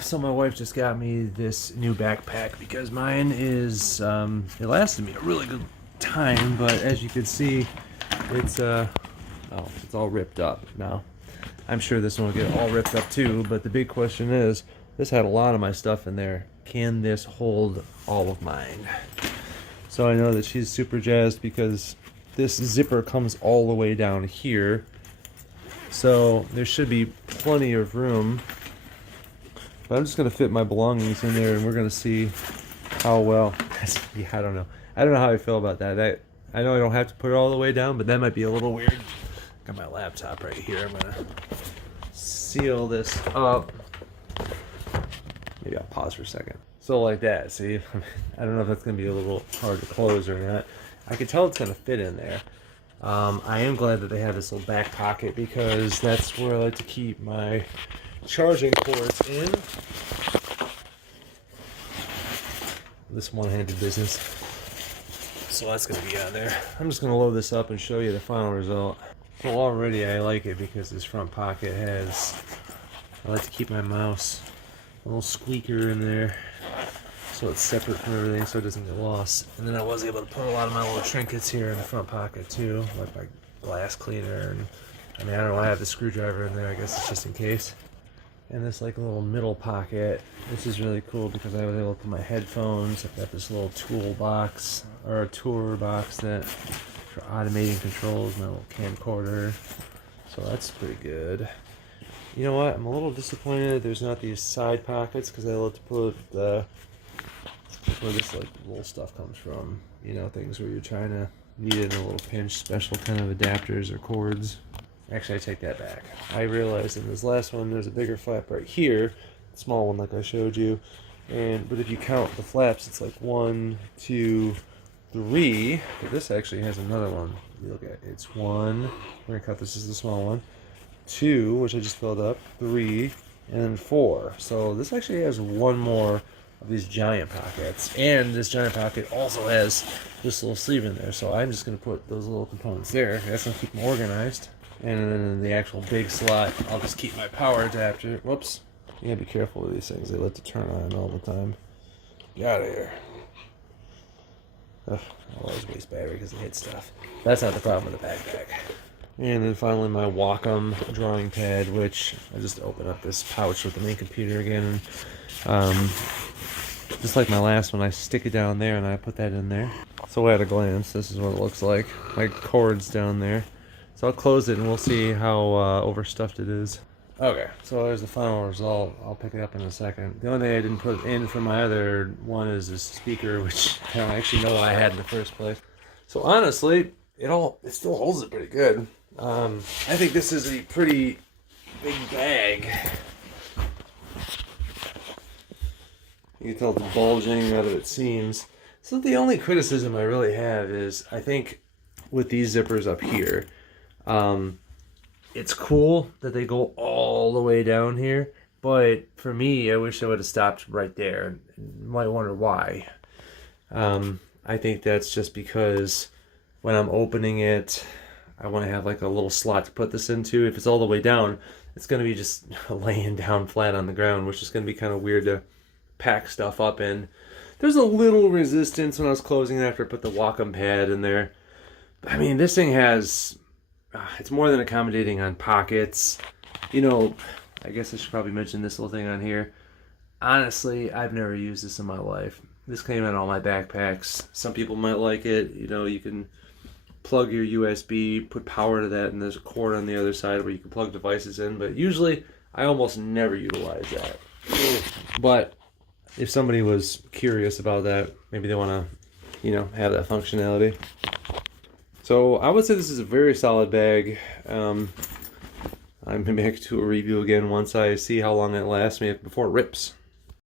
So my wife just got me this new backpack because mine is it lasted me a really good time, but as you can see, it's it's all ripped up now. I'm sure this one will get all ripped up too, but the big question is, this had a lot of my stuff in there. Can this hold all of mine? So I know that she's super jazzed because this zipper comes all the way down here. So there should be plenty of room. But I'm just going to fit my belongings in there and we're going to see how well. Yeah, I don't know. I don't know how I feel about that. I know I don't have to put it all the way down, but that might be a little weird. Got my laptop right here. I'm going to seal this up. Maybe I'll pause for a second. So like that, see? I don't know if that's going to be a little hard to close or not. I can tell it's going to fit in there. I am glad that they have this little back pocket because that's where I like to keep my charging cords in. This one-handed business. So that's going to be on there. I'm just going to load this up and show you the final result. Well, already I like it because this front pocket has... I like to keep my mouse, a little squeaker in there, so it's separate from everything so it doesn't get lost. And then I was able to put a lot of my little trinkets here in the front pocket too, like my glass cleaner, and I mean, I don't know, I have the screwdriver in there, I guess it's just in case. And this like little middle pocket, this is really cool because I was able to put my headphones. I've got this little tool box, or a tour box that for automating controls, my little camcorder, so that's pretty good. You know what? I'm a little disappointed there's not these side pockets because I love to put where this like little stuff comes from. You know, things where you're trying to need it in a little pinch, special kind of adapters or cords. Actually, I take that back. I realized in this last one there's a bigger flap right here, small one like I showed you. But if you count the flaps, it's like 1, 2, 3. But this actually has another one. You look at it. It's 1. We're gonna cut this as the small one. 2, which I just filled up, 3, and then 4. So this actually has one more of these giant pockets, and this giant pocket also has this little sleeve in there. So I'm just going to put those little components there. That's going to keep them organized. And then in the actual big slot, I'll just keep my power adapter. Whoops! You gotta be careful with these things. They let to turn on all the time. Get out of here. Ugh, I always waste battery because it hits stuff. That's not the problem with the backpack. And then finally my Wacom drawing pad, which I just open up this pouch with the main computer again. And, just like my last one, I stick it down there and I put that in there. So at a glance, this is what it looks like. My cord's down there. So I'll close it and we'll see how overstuffed it is. Okay, so there's the final result. I'll pick it up in a second. The only thing I didn't put in for my other one is this speaker, which I don't actually know I had in the first place. So honestly, it still holds it pretty good. I think this is a pretty big bag. You can tell the bulging out of its seams. So the only criticism I really have is, I think with these zippers up here, it's cool that they go all the way down here, but for me, I wish I would have stopped right there. You might wonder why. I think that's just because when I'm opening it, I want to have like a little slot to put this into. If it's all the way down, it's going to be just laying down flat on the ground, which is going to be kind of weird to pack stuff up in. There's a little resistance when I was closing it after I put the Wacom pad in there. But, I mean, this thing has, it's more than accommodating on pockets. You know, I guess I should probably mention this little thing on here. Honestly, I've never used this in my life. This came in all my backpacks. Some people might like it. You know, you can plug your USB, put power to that, and there's a cord on the other side where you can plug devices in. But usually, I almost never utilize that. But if somebody was curious about that, maybe they want to, you know, have that functionality. So I would say this is a very solid bag. I'm going to do a review again once I see how long it lasts me before it rips.